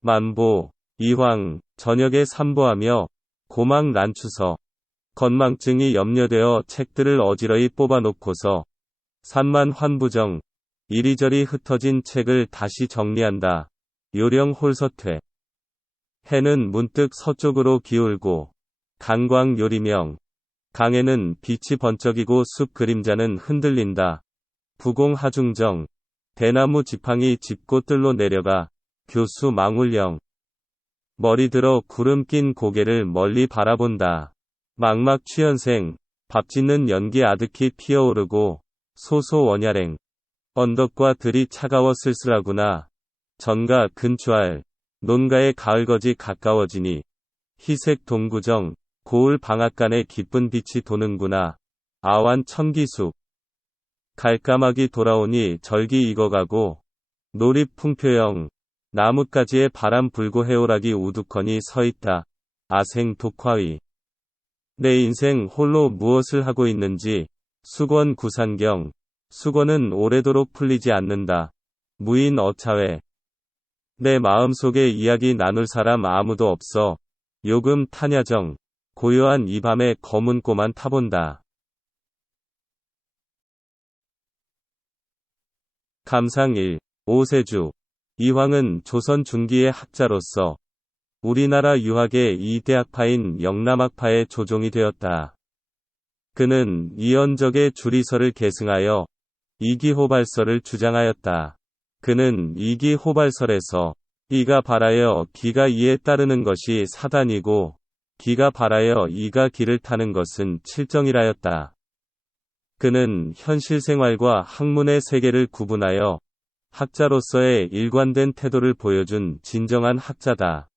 만보, 이황, 저녁에 삼보하며 고막 난추서 건망증이 염려되어 책들을 어지러이 뽑아놓고서 산만환부정 이리저리 흩어진 책을 다시 정리한다. 요령홀서퇴. 해는 문득 서쪽으로 기울고 강광요리명 강에는 빛이 번쩍이고 숲 그림자는 흔들린다. 부공하중정 대나무 지팡이 짚고 뜰로 내려가 교수 망울령 머리 들어 구름 낀 고개를 멀리 바라본다. 막막 취연생 밥 짓는 연기 아득히 피어오르고 소소 원야랭 언덕과 들이 차가워 쓸쓸하구나. 전가 근추알 논가의 가을거지 가까워지니 희색 동구정 고을 방앗간에 기쁜 빛이 도는구나. 아완 천기숙 갈까마기 돌아오니 절기 익어가고 노립 풍표영 나뭇가지에 바람 불고 해오락이 우두커니 서있다. 아생 독화의 내 인생 홀로 무엇을 하고 있는지 수권 구산경 수건은 오래도록 풀리지 않는다. 무인 어차회 내 마음속에 이야기 나눌 사람 아무도 없어. 요금 탄야정 고요한 이 밤에 검은 꼬만 타본다. 감상 1. 오세주 이황은 조선 중기의 학자로서 우리나라 유학의 이대학파인 영남학파의 조종이 되었다. 그는 이언적의 주리서를 계승하여 이기호발설을 주장하였다. 그는 이기호발설에서 이가 발하여 기가 이에 따르는 것이 사단이고 기가 발하여 이가 기를 타는 것은 칠정이라였다. 그는 현실생활과 학문의 세계를 구분하여 학자로서의 일관된 태도를 보여준 진정한 학자다.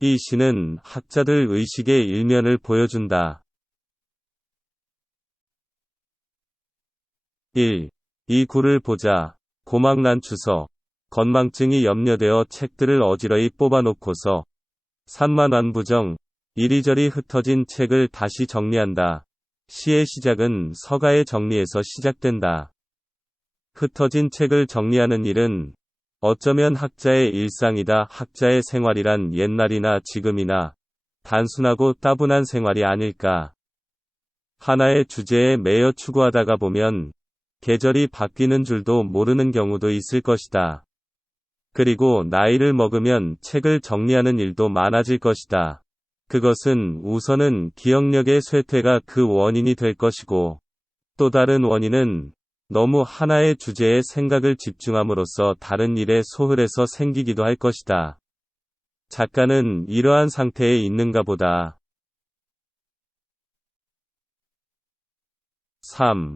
이 시는 학자들 의식의 일면을 보여준다. 1. 이 굴을 보자. 고막난추서 건망증이 염려되어 책들을 어지러이 뽑아놓고서 산만환부정 이리저리 흩어진 책을 다시 정리한다. 시의 시작은 서가의 정리에서 시작된다. 흩어진 책을 정리하는 일은 어쩌면 학자의 일상이다. 학자의 생활이란 옛날이나 지금이나 단순하고 따분한 생활이 아닐까. 하나의 주제에 매여 추구하다가 보면 계절이 바뀌는 줄도 모르는 경우도 있을 것이다. 그리고 나이를 먹으면 책을 정리하는 일도 많아질 것이다. 그것은 우선은 기억력의 쇠퇴가 그 원인이 될 것이고, 또 다른 원인은 너무 하나의 주제에 생각을 집중함으로써 다른 일에 소홀해서 생기기도 할 것이다. 작가는 이러한 상태에 있는가 보다. 3.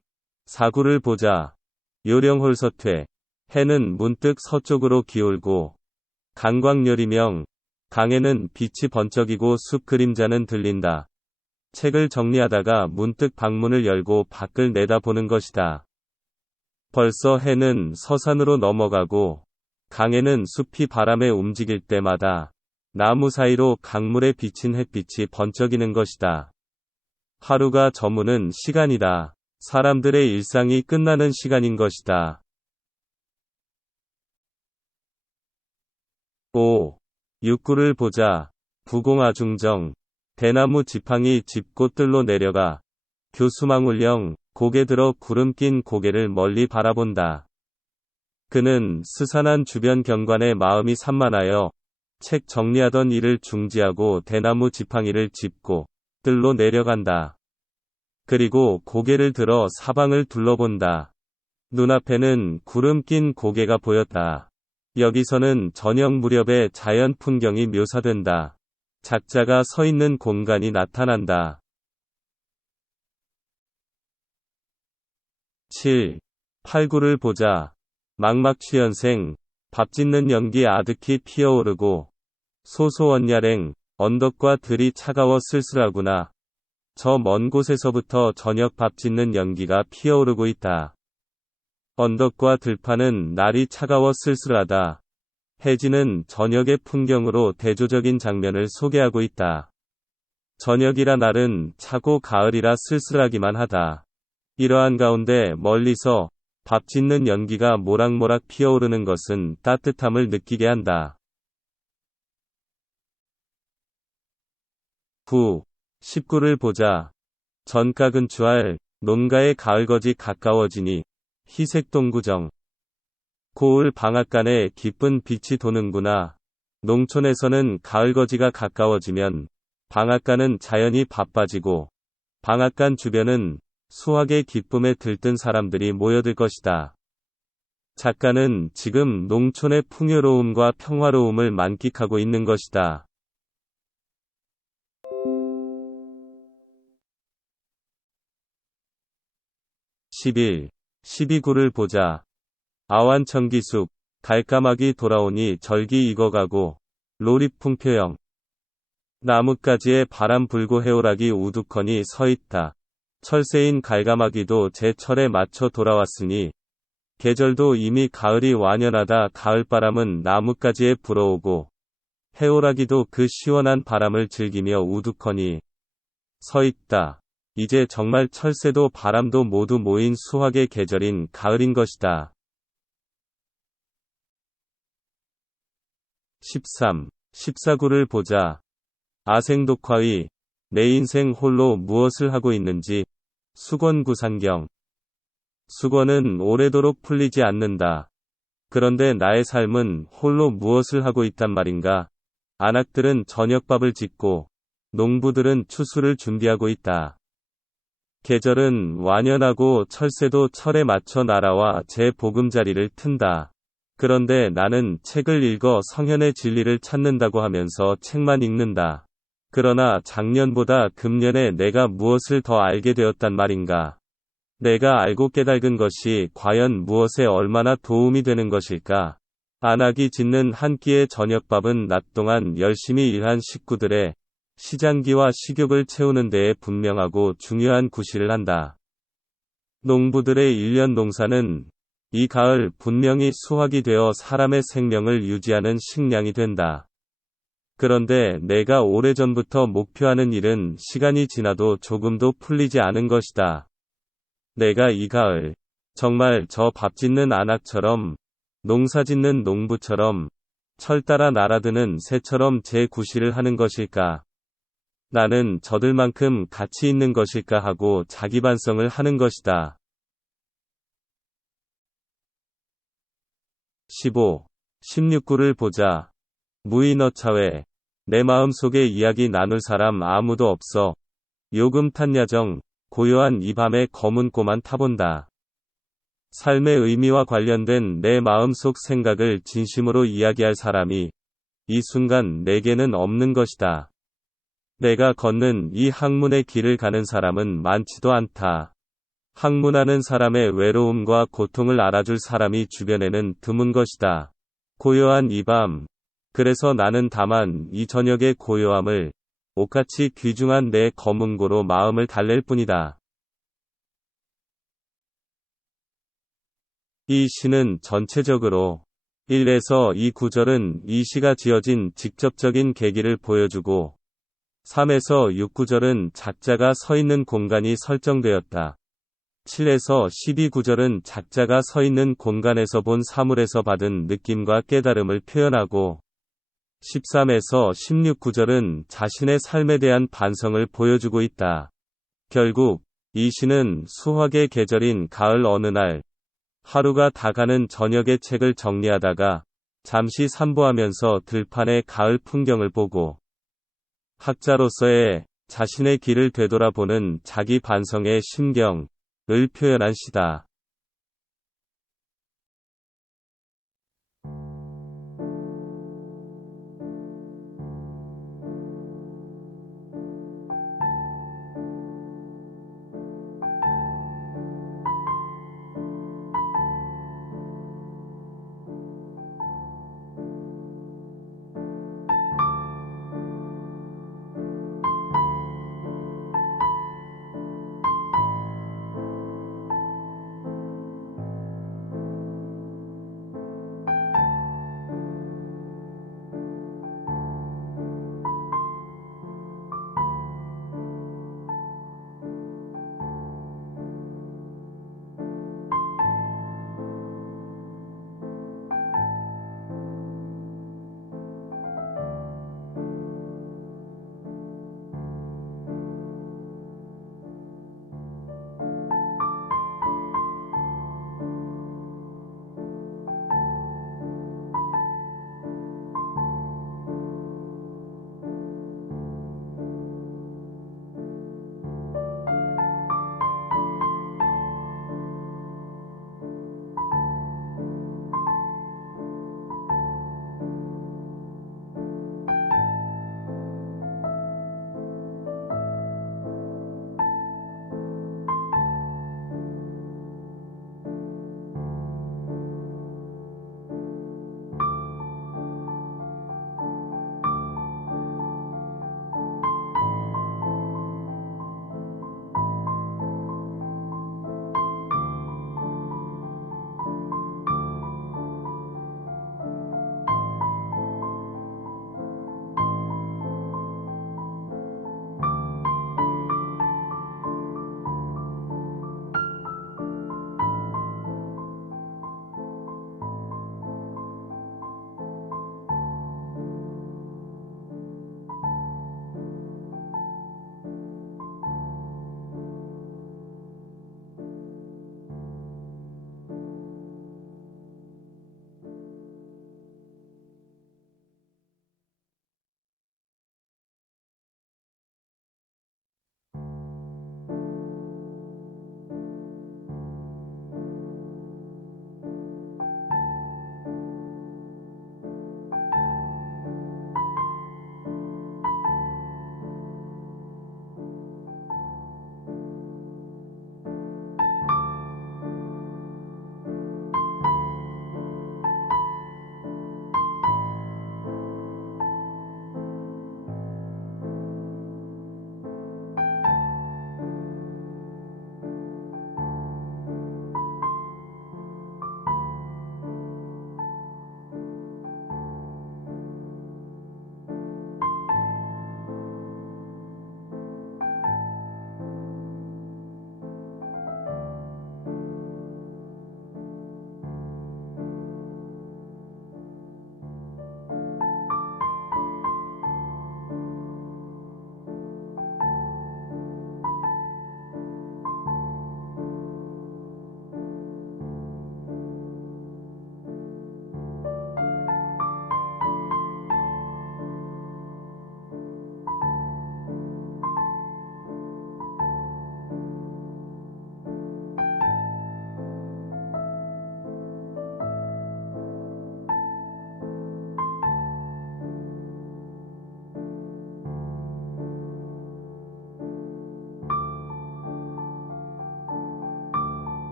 사구를 보자. 요령홀서퇴. 해는 문득 서쪽으로 기울고 강광열이명 강에는 빛이 번쩍이고 숲 그림자는 들린다. 책을 정리하다가 문득 방문을 열고 밖을 내다보는 것이다. 벌써 해는 서산으로 넘어가고 강에는 숲이 바람에 움직일 때마다 나무 사이로 강물에 비친 햇빛이 번쩍이는 것이다. 하루가 저무는 시간이다. 사람들의 일상이 끝나는 시간인 것이다. 5. 육구를 보자. 부공아중정 대나무 지팡이 짚고 뜰로 내려가 교수망울령 고개 들어 구름 낀 고개를 멀리 바라본다. 그는 스산한 주변 경관에 마음이 산만하여 책 정리하던 일을 중지하고 대나무 지팡이를 짚고 뜰로 내려간다. 그리고 고개를 들어 사방을 둘러본다. 눈앞에는 구름 낀 고개가 보였다. 여기서는 저녁 무렵의 자연 풍경이 묘사된다. 작자가 서 있는 공간이 나타난다. 7. 팔구를 보자. 막막취연생 밥 짓는 연기 아득히 피어오르고 소소원야랭 언덕과 들이 차가워 쓸쓸하구나. 저 먼 곳에서부터 저녁 밥 짓는 연기가 피어오르고 있다. 언덕과 들판은 날이 차가워 쓸쓸하다. 해지는 저녁의 풍경으로 대조적인 장면을 소개하고 있다. 저녁이라 날은 차고 가을이라 쓸쓸하기만 하다. 이러한 가운데 멀리서 밥 짓는 연기가 모락모락 피어오르는 것은 따뜻함을 느끼게 한다. 9. 19를 보자. 전가 근추할 논가의 가을거지 가까워지니 희색동구정. 고을 방앗간에 기쁜 빛이 도는구나. 농촌에서는 가을거지가 가까워지면 방앗간은 자연히 바빠지고 방앗간 주변은 수확의 기쁨에 들뜬 사람들이 모여들 것이다. 작가는 지금 농촌의 풍요로움과 평화로움을 만끽하고 있는 것이다. 11. 12구를 보자. 아완천기숙. 갈까마귀 돌아오니 절기 익어가고. 로리풍표형. 나뭇가지에 바람 불고 해오락이 우두커니 서있다. 철새인 갈가마귀도 제 철에 맞춰 돌아왔으니 계절도 이미 가을이 완연하다. 가을바람은 나뭇가지에 불어오고 해오라기도 그 시원한 바람을 즐기며 우두커니 서있다. 이제 정말 철새도 바람도 모두 모인 수확의 계절인 가을인 것이다. 13. 14구를 보자. 아생독화의 내 인생 홀로 무엇을 하고 있는지. 수건구산경. 수건은 오래도록 풀리지 않는다. 그런데 나의 삶은 홀로 무엇을 하고 있단 말인가. 안악들은 저녁밥을 짓고 농부들은 추수를 준비하고 있다. 계절은 완연하고 철새도 철에 맞춰 날아와 제 보금자리를 튼다. 그런데 나는 책을 읽어 성현의 진리를 찾는다고 하면서 책만 읽는다. 그러나 작년보다 금년에 내가 무엇을 더 알게 되었단 말인가. 내가 알고 깨달은 것이 과연 무엇에 얼마나 도움이 되는 것일까. 안악이 짓는 한 끼의 저녁밥은 낮 동안 열심히 일한 식구들의 시장기와 식욕을 채우는 데에 분명하고 중요한 구실을 한다. 농부들의 1년 농사는 이 가을 분명히 수확이 되어 사람의 생명을 유지하는 식량이 된다. 그런데 내가 오래전부터 목표하는 일은 시간이 지나도 조금도 풀리지 않은 것이다. 내가 이 가을 정말 저 밥 짓는 안악처럼 농사 짓는 농부처럼 철 따라 날아드는 새처럼 제 구실을 하는 것일까? 나는 저들만큼 가치 있는 것일까 하고 자기 반성을 하는 것이다. 15. 16구를 보자. 무인어차회. 내 마음속에 이야기 나눌 사람 아무도 없어. 요금 탄 야정. 고요한 이 밤에 검은 꼬만 타본다. 삶의 의미와 관련된 내 마음속 생각을 진심으로 이야기할 사람이 이 순간 내게는 없는 것이다. 내가 걷는 이 학문의 길을 가는 사람은 많지도 않다. 학문하는 사람의 외로움과 고통을 알아줄 사람이 주변에는 드문 것이다. 고요한 이 밤. 그래서 나는 다만 이 저녁의 고요함을 옷같이 귀중한 내 검은고로 마음을 달랠 뿐이다. 이 시는 전체적으로 1에서 2 구절은 이 시가 지어진 직접적인 계기를 보여주고 3에서 6 구절은 작자가 서 있는 공간이 설정되었다. 7에서 12 구절은 작자가 서 있는 공간에서 본 사물에서 받은 느낌과 깨달음을 표현하고 13에서 16 구절은 자신의 삶에 대한 반성을 보여주고 있다. 결국 이 시는 수확의 계절인 가을 어느 날 하루가 다 가는 저녁에 책을 정리하다가 잠시 산보하면서 들판의 가을 풍경을 보고 학자로서의 자신의 길을 되돌아보는 자기 반성의 심경을 표현한 시다.